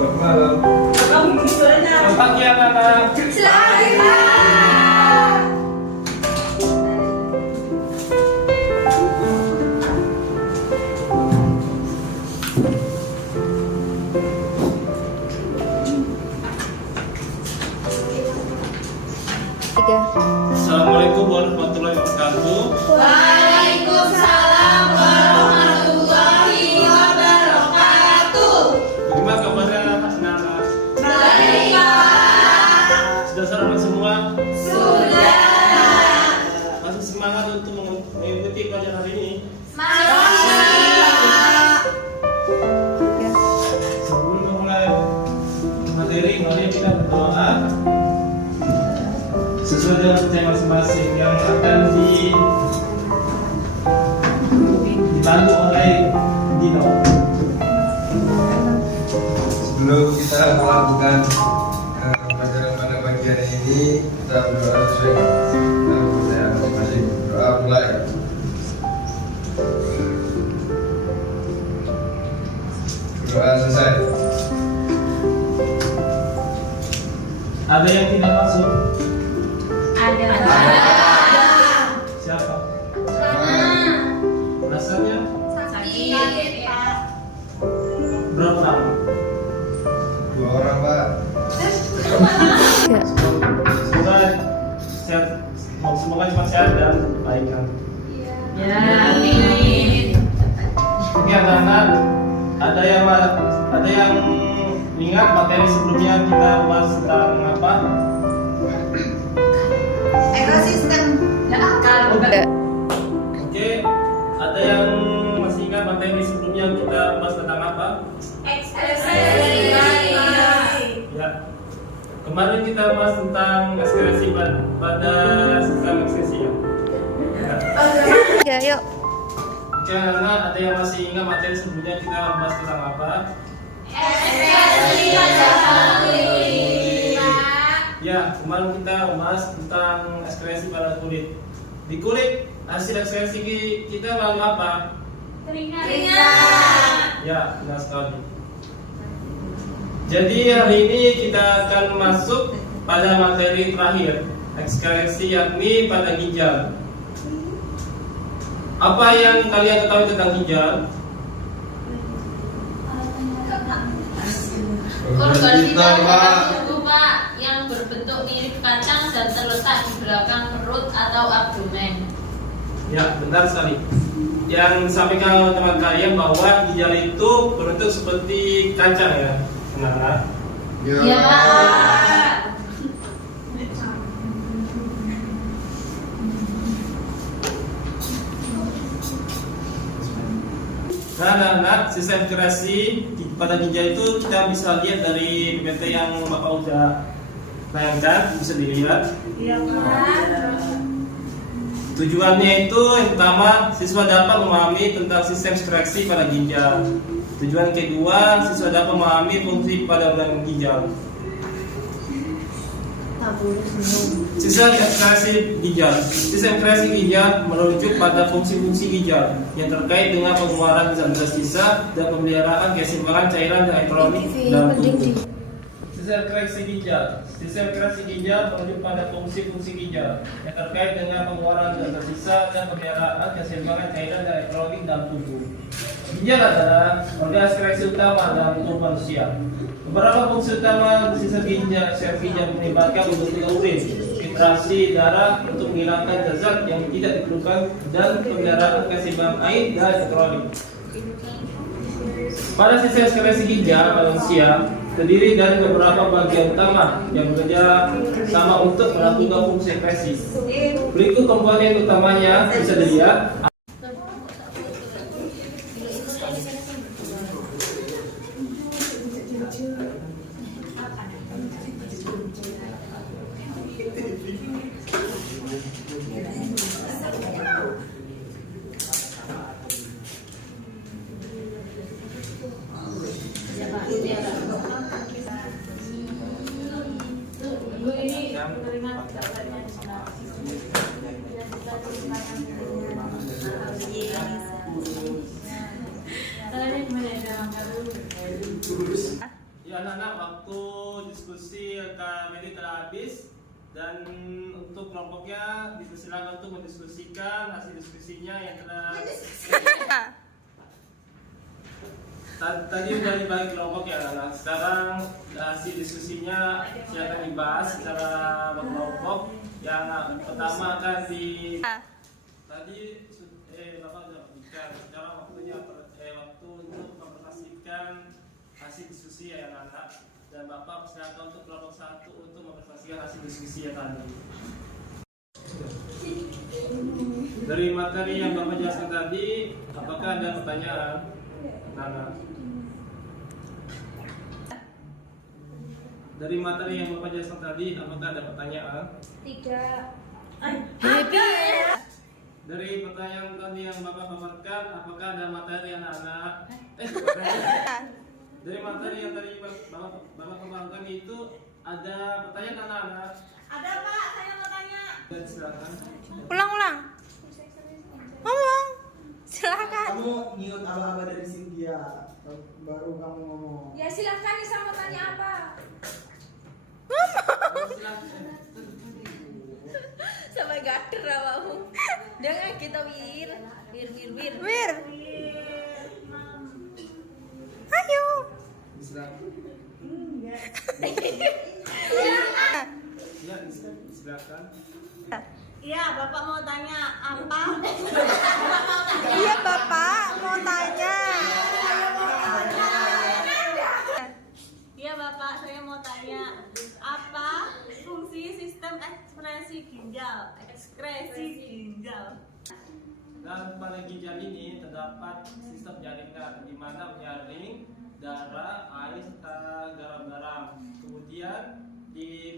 Selamat malam. Selamat pagi anak-anak. Selamat malam. Assalamualaikum warahmatullahi wabarakatuh. Waalaikumsalam warahmatullahi wabarakatuh. Bagaimana kabarnya anak-anak? Baik, Pak. Sudah sarapan semua? Sudah. Masih semangat untuk mengikuti pelajaran hari ini? Masih. Sebelum memulai materi, mari kita berdoa sesuai dengan tema masing-masing yang akan dibantu oleh Dino. Sebelum kita melakukan pelajaran pada pagi hari ini, kita berdoa sesuai dengan percayaan masing-masing. Doa mulai. Doa selesai. Ada yang tidak masuk? Ada. Siapa? Rasanya Sakit, Pak. berapa orang? 2 orang, Pak. Semoga sehat, semoga cepat sehat dan baik kan. Ya, amin. Oke anak-anak, ada yang ingat materi sebelumnya kita bahas tentang apa? Ekosistem. Oke, ada yang masih ingat materi sebelumnya kita bahas tentang apa? Ekspresi. Ya, kemarin kita bahas tentang ekspresi pada sistem ekspresi ya. Ya, yuk. Oke anak-anak, ada yang masih ingat materi sebelumnya kita bahas tentang apa? Ekspresi pada kulit. Ya, kemarin kita bahas tentang ekspresi pada kulit. Di kulit, hasil ekspresi kita lalu apa? Keringat. Ya, benar sekali. Jadi hari ini kita akan masuk pada materi terakhir, ekspresi yakni pada ginjal. Apa yang kalian ketahui tentang ginjal? Organ Vital, Pak. tubuh Pak yang berbentuk mirip kacang dan terletak di belakang perut atau abdomen. Ya, benar sekali. Yang disampaikan teman kalian bahwa ginjal itu berbentuk seperti kacang ya, anak-anak. Ya Pak. Nah, anak-anak, sistem ekskresi pada ginjal itu kita bisa lihat dari PPT yang Bapak udah tayangkan, bisa dilihat. Iya, Pak. Tujuannya itu yang pertama, siswa dapat memahami tentang sistem ekskresi pada ginjal. Tujuan kedua, siswa dapat memahami fungsi pada organ ginjal. Sistem ekskresi ginjal. Sistem ekskresi ginjal merujuk pada fungsi-fungsi ginjal yang terkait dengan pengeluaran zat sisa dan pemeliharaan keseimbangan cairan dan elektrolit dalam tubuh. Sistem ekskresi ginjal. Sistem ekskresi ginjal merujuk pada fungsi-fungsi ginjal yang terkait dengan pengeluaran zat sisa dan pemeliharaan keseimbangan cairan dan elektrolit dalam tubuh. Ginjal adalah organ ekskresi utama dalam tubuh manusia. Beberapa fungsi utama sisa ginjal, sel ginjal melibatkan pembentukan urin, filtrasi darah untuk menghilangkan zat yang tidak diperlukan dan pemeliharaan keseimbangan air dan elektrolit. Pada sistem ekskresi ginjal manusia terdiri dari beberapa bagian utama yang bekerja sama untuk melakukan fungsi ekskresi. Berikut komponen utamanya bisa dilihat. Ya anak-anak, waktu diskusi kami telah habis dan untuk kelompoknya dipersilakan untuk mendiskusikan hasil diskusinya yang telah tadi udah dibagi kelompok ya anak. Sekarang hasil diskusinya silakan dibahas secara berkelompok. Yang pertama akan di tadi Bapak sudah berikan sekarang waktunya waktu untuk mempresentasikan hasil diskusi ya anak-anak, dan Bapak silakan untuk kelompok 1 untuk mempresentasikan hasil diskusi ya tadi. Dari materi yang Bapak jelaskan tadi, apakah ada pertanyaan? Nana. Dari materi yang Bapak jelaskan tadi, apakah ada pertanyaan? Tidak. Dari pertanyaan tadi yang Bapak paparkan, apakah ada materi anak-anak? Dari materi yang tadi Bapak paparkan itu ada pertanyaan anak-anak? Ada Pak, saya mau tanya. Dan silakan. Ulang. Ngomong. Silakan. Kamu mute aba-aba dari Cynthia, baru kamu ngomong. Ya silahkan, Nisa mau tanya apa? Silakan. Sampai gater awakmu. Jangan kita Wir. Wir. Ayo. Silakan. Ya, silakan. Iya, Bapak mau tanya apa? Iya Bapak mau tanya. Iya Bapak, saya mau tanya apa fungsi sistem ekskresi ginjal? Dan pada ginjal ini terdapat sistem jaringan di mana menyaring darah, air serta garam-garam. Kemudian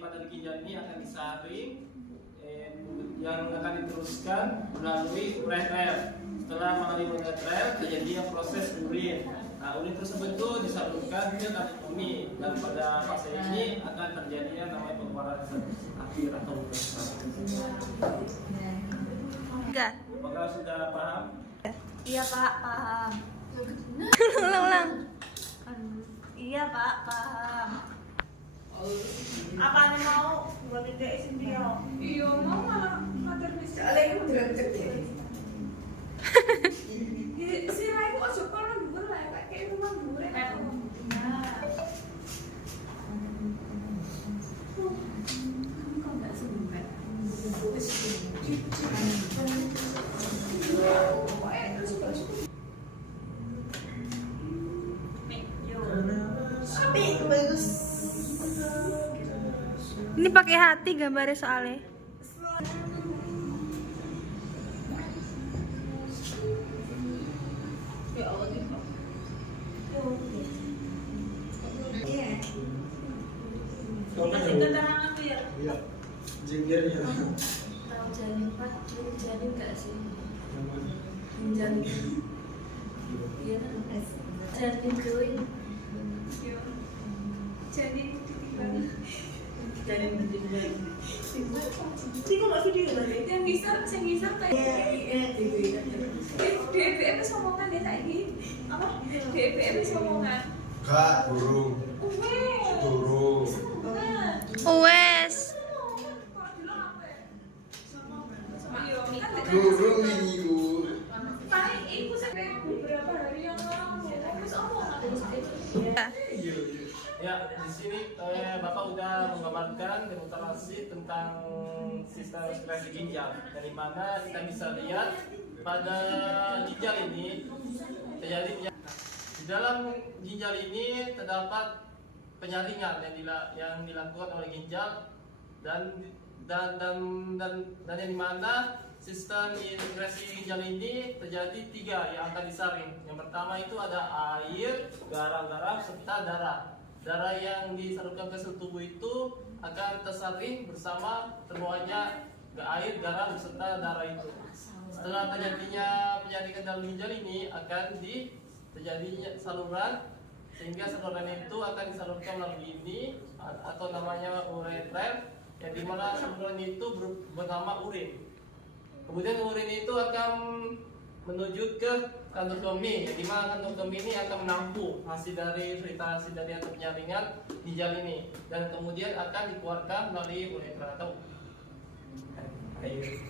pada ginjal ini akan disaring yang akan diteruskan melalui ureter. Setelah melalui ureter terjadi proses urin. Nah, urin tersebut itu disalurkan ke kaki kemih, dan pada fase ini akan terjadi yang namanya pengeluaran akhir atau Enggak. apakah sudah paham? Iya Pak, paham. Ulang. Iya Pak, paham. Apa nih mau buat ide isin dia? Iya mau malah ngatur bisa. Soalnya udah cek. Si Rai kok aja kalau dhuwur lah, kayak rumah dhuwur ya. Ini pakai hati gambarnya soalnya. Kasih keterangan tuh ya. Iya. Jenggernya. Tahu janin Pak, janin nggak sih? Namanya. Janin. Iya, janin join. Janin ditinggal. Janin ditinggal. Sih kok nggak video tadi? Yang ngisar kayak BBM somongan ya tadi. Apa? BBM somongan. Kak, burung. Burung. Wes. Burung minggu. Paling ibu sampai beberapa hari yang lalu. Terus omongan. Ya, di sini Bapak udah menggambarkan demonstrasi tentang sistem ekskresi ginjal, dari mana kita bisa lihat pada ginjal ini terjadi di dalam ginjal ini terdapat penyaringan yang dilakukan oleh ginjal dan yang dimana sistem ekskresi ginjal ini terjadi 3 yang akan disaring. Yang pertama itu ada air, garam-garam serta darah. Darah yang disalurkan ke seluruh tubuh itu akan tersaring bersama terbuangnya air, garam serta darah itu. Setelah terjadinya penyaringan dalam ginjal ini akan terjadinya saluran, sehingga saluran itu akan disalurkan melalui ini atau namanya ureter, yang dimana saluran itu bernama urin. Kemudian urin itu akan menuju ke kantong kemih, di mana kantong kemih ini akan menampung hasil dari iritasi dari atau penyaringan ginjal ini, dan kemudian akan dikeluarkan melalui uretra atau air.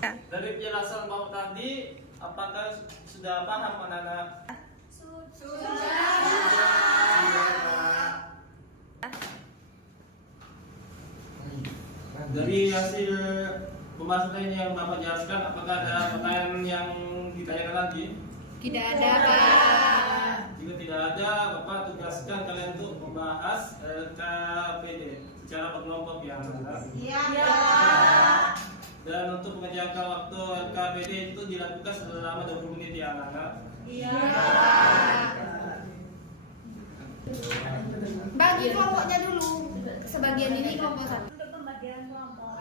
Dari penjelasan Bapak tadi, apakah sudah paham anak-anak? Dari hasil pembahasan yang Bapak jelaskan, apakah ada pertanyaan yang ditanyakan lagi? Tidak ada, Pak. Jika tidak ada, Bapak tugaskan kalian untuk membahas KPD secara berkelompok ya. Iya. Dan untuk mengerjakan waktu KPD itu dilakukan selama 20 menit ya anak-anak. Iya. Bagi kelompoknya dulu. Sebagian ini kelompok satu. Untuk pembagian kelompok.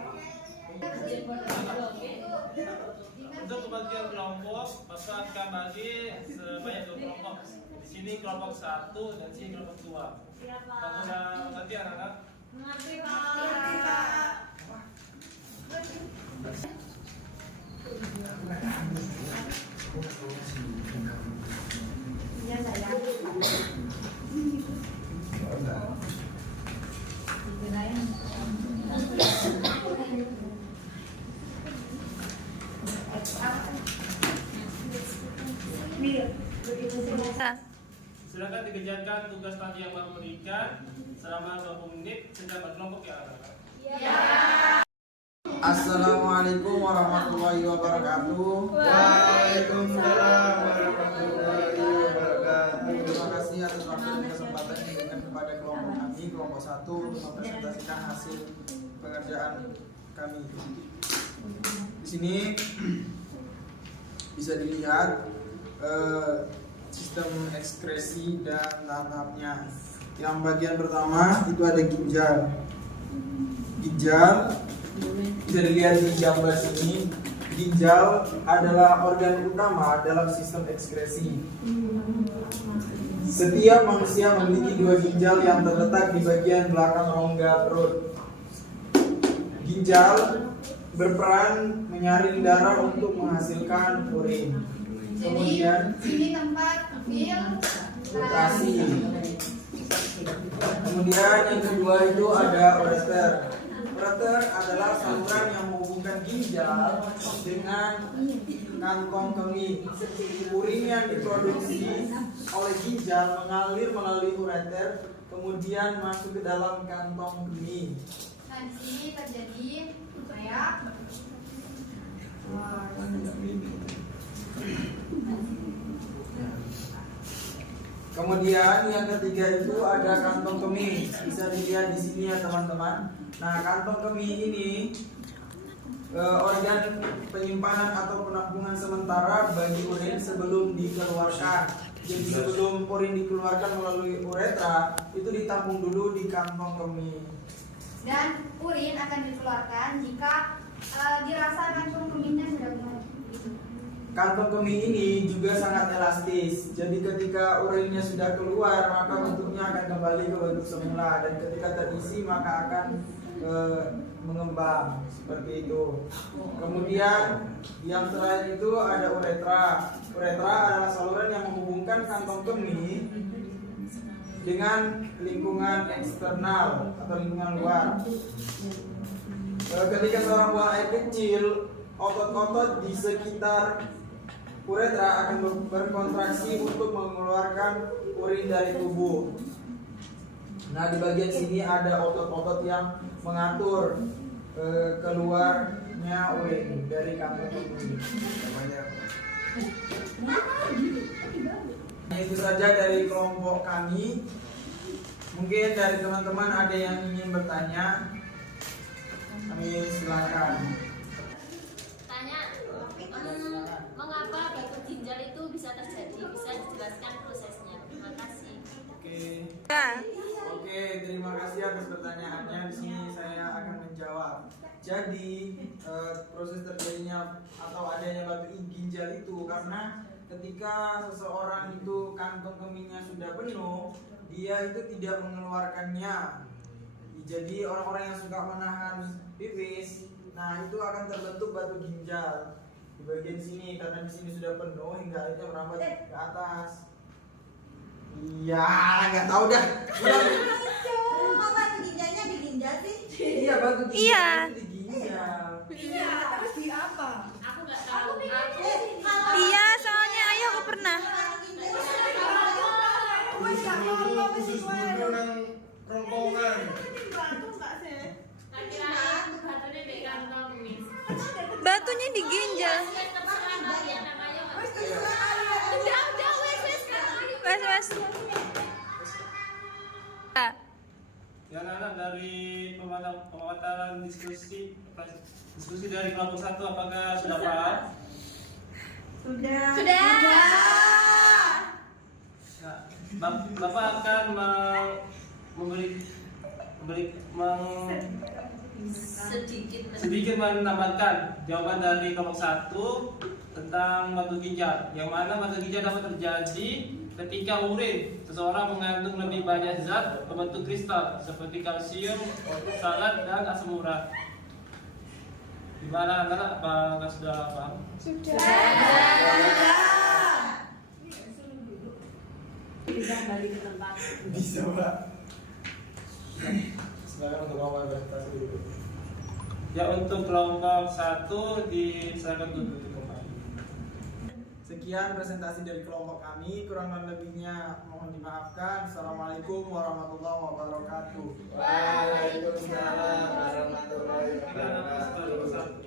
Untuk pembagian kelompok, Bapak akan bagi sebanyak 2 kelompok. Di sini kelompok 1 dan sini kelompok 2. Siapa? Bapak sudah mengerti anak-anak? Mengerti, Pak. Iya, saya. Silakan dikerjakan tugas tadi yang Bapak berikan selama 20 menit secara berkelompok ya anak-anak. Assalamualaikum warahmatullahi wabarakatuh. Waalaikumsalam warahmatullahi wabarakatuh. Terima kasih atas waktu dan kesempatan yang diberikan kepada kelompok kami, kelompok 1, untuk mempresentasikan hasil pengerjaan kami. Di sini bisa dilihat sistem ekskresi dan tahap-tahapnya. Yang bagian pertama itu ada ginjal. Ginjal bisa dilihat di gambar sini. Ginjal adalah organ utama dalam sistem ekskresi. Setiap manusia memiliki 2 ginjal yang terletak di bagian belakang rongga perut. Ginjal berperan menyaring darah untuk menghasilkan urin. Kemudian Sini tempat filtrasi. Kemudian yang kedua itu ada ureter. Ureter adalah saluran yang menghubungkan ginjal dengan kantong kemih. Urin yang diproduksi oleh ginjal mengalir melalui ureter, kemudian masuk ke dalam kantong kemih. Nah, di sini terjadi kayak Kemudian yang ketiga itu ada kantong kemih. Bisa dilihat di sini ya teman-teman. Nah, kantong kemih ini organ penyimpanan atau penampungan sementara bagi urin sebelum dikeluarkan. Jadi sebelum urin dikeluarkan melalui uretra, itu ditampung dulu di kantong kemih. dan urin akan dikeluarkan jika dirasa kantong kemihnya sudah penuh. Kantong kemih ini juga sangat elastis. Jadi ketika urinnya sudah keluar, maka bentuknya akan kembali ke bentuk semula, dan ketika terisi maka akan mengembang seperti itu. Kemudian yang terakhir itu ada uretra. Uretra adalah saluran yang menghubungkan kantong kemih dengan lingkungan eksternal atau lingkungan luar. Ketika seorang buang air kecil, otot-otot di sekitar uretra akan berkontraksi untuk mengeluarkan urin dari tubuh. Nah, di bagian sini ada otot-otot yang mengatur keluarnya urin dari kantong kemih. Itu saja dari kelompok kami. Mungkin dari teman-teman ada yang ingin bertanya, kami silakan. Tanya, mengapa batu ginjal itu bisa terjadi? Bisa dijelaskan prosesnya? Terima kasih. Oke, terima kasih atas pertanyaannya. Di sini saya akan menjawab. Jadi proses terjadinya atau adanya batu ginjal itu karena ketika seseorang itu kantong kemihnya sudah penuh, dia itu tidak mengeluarkannya. Jadi orang-orang yang suka menahan pipis, nah itu akan terbentuk batu ginjal. di bagian sini karena di sini sudah penuh hingga airnya merambat ke atas. Iya, nggak tahu dah. Kok batu ginjalnya di ginjal sih? Iya, batu ginjal Iya. itu di ginjal. Iya, terus di apa? Aku nggak tahu. Iya, soalnya ayah aku pernah. Khusus dulu nang rongkongan. Tak kira batunya di kantong Miss. Batunya di ginjal. Terserah kalian namanya. Udah, wes. Wes. Ah, Ya anak dari pemantauan diskusi dari kelompok 1 apakah sudah paham? Sudah. Nah, Bapak akan sedikit menambahkan jawaban dari kelompok 1 tentang batu ginjal, yang mana batu ginjal dapat terjadi ketika urin seseorang mengandung lebih banyak zat pembentuk kristal seperti kalsium, oksalat, dan asam urat. Gimana anak-anak, apakah sudah paham? Bisa, Pak. Sekarang untuk awal presentasi dulu. Ya, untuk kelompok 1 diserahkan duduk kembali. Sekian presentasi dari kelompok kami, kurang dan lebihnya mohon dimaafkan. Assalamualaikum warahmatullahi wabarakatuh. Waalaikumsalam warahmatullahi wabarakatuh.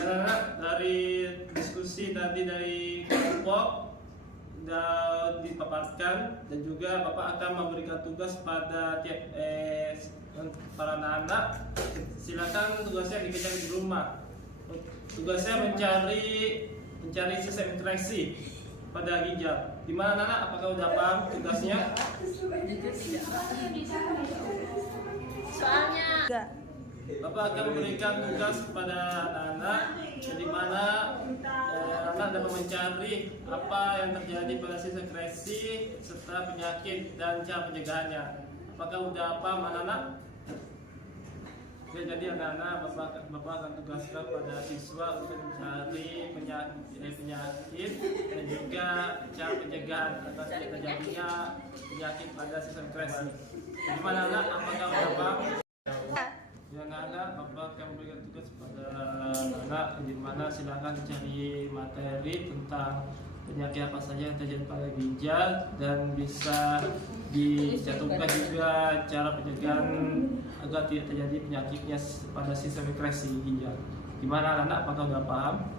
Karena dari diskusi tadi dari kelompok sudah dipaparkan, dan juga Bapak akan memberikan tugas pada tiap para anak-anak. Silakan tugasnya dikerjakan di rumah. Tugasnya mencari sistem interaksi pada ginjal. Di mana anak? Apakah udah paham tugasnya? Soalnya Bapak akan memberikan tugas kepada anak-anak, di mana anak dapat mencari apa yang terjadi pada sistem sekresi serta penyakit dan cara pencegahannya. Apakah udah paham anak-anak? Oke, jadi anak-anak Bapak akan tugaskan pada siswa untuk mencari penyakit dan juga cara pencegahan atas terjadinya penyakit pada sistem sekresi. Gimana anak? Apakah udah paham? Ya anak-anak, Bapak akan memberikan tugas pada anak, di mana silakan cari materi tentang penyakit apa saja yang terjadi pada ginjal, dan bisa dicantumkan juga cara pencegahan agar tidak terjadi penyakitnya pada sistem sekresi ginjal. Gimana anak-anak, apakah sudah paham?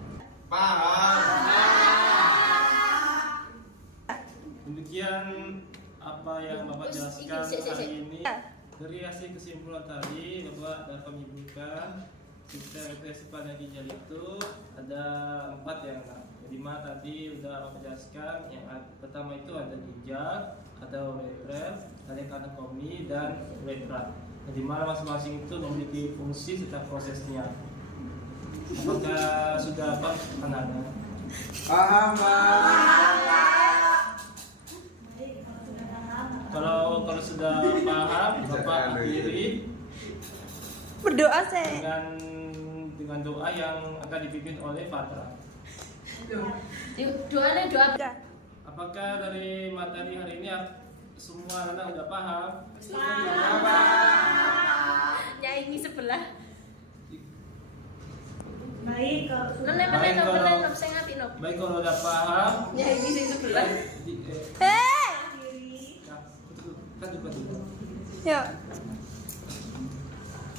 Demikian apa yang Bapak jelaskan hari ini. Dari hasil kesimpulan tadi, Bapak dapat menyimpulkan sistem sekresi pada ginjal itu ada 4 yang lima tadi udah Bapak jelaskan. Yang pertama itu ada ginjal, ada ureter, ada anatomi, dan uretra. Di mana masing-masing itu memiliki fungsi serta prosesnya. Apakah sudah paham anak-anak? Paham, Pak. Kalau sudah paham, Bapak akhiri berdoa saya. dengan doa yang akan dipimpin oleh Fatra. doa. Apakah dari materi hari ini semua anak udah paham? Nyanyi sebelah. Baik, kalau Baik, kalau- saya ngapain no? Baik, kalau udah paham, Nyanyi sing sebelah. kan juga. Yuk.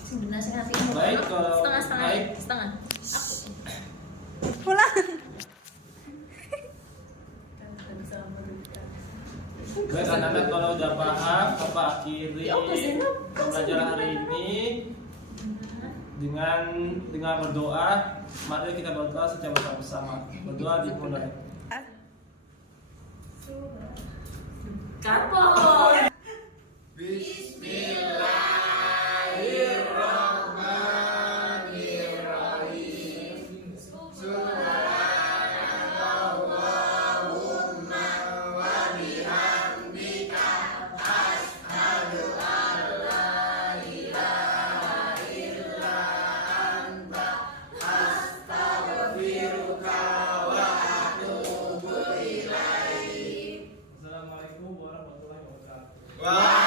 Sebenarnya saya ngapain? Baik, kalau baik. Setengah. Pulang. Baik anak-anak, kalau udah paham, Bapak akhiri pembelajaran hari ini dengan berdoa. Mari kita berdoa secara bersama. Berdoa dimulai. Kapol. Bismillahirrahmanirrahim. Subhanallahumma wa bihamdika asyhadu an la ilaha illa Wah.